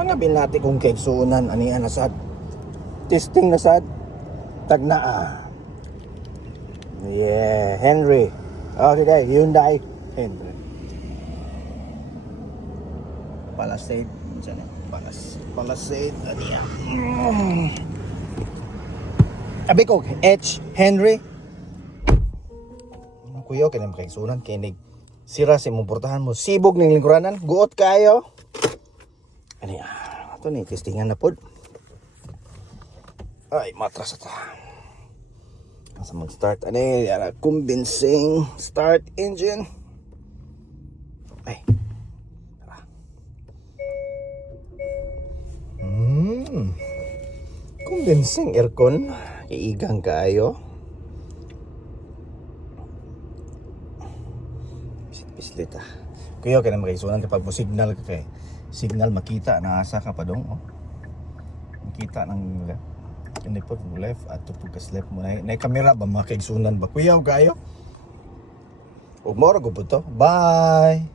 Mga binati kong kaigsunan anian na sad. Testing na sad. Tagnaa. Yeah, Henry. Okay, Hyundai Henry. Palisade. Diyan Palisade. Aniya. Abi ko, H. Henry. Kuya, kinang kaigsunan. Kinig. Sira sa imong portahan mo. Sibog ng lingkuranan. Guot kayo. Aniya. Ito ni, testingan na po. Ay, matras ito. Asa mag-start. Ano yun? Convincing. Start engine. Ay. Tara. Convincing aircon. Iigang kaayo. Pislit ah. Kuya, kaya na makaisunan kapag mo signal ka kay. Signal makita na asa ka pa dong. Oh. Makita ng hindi po left at tupugas left mo na kamera ba makaigsunan ba kuyaw kayo? Ug moro gud to. Bye.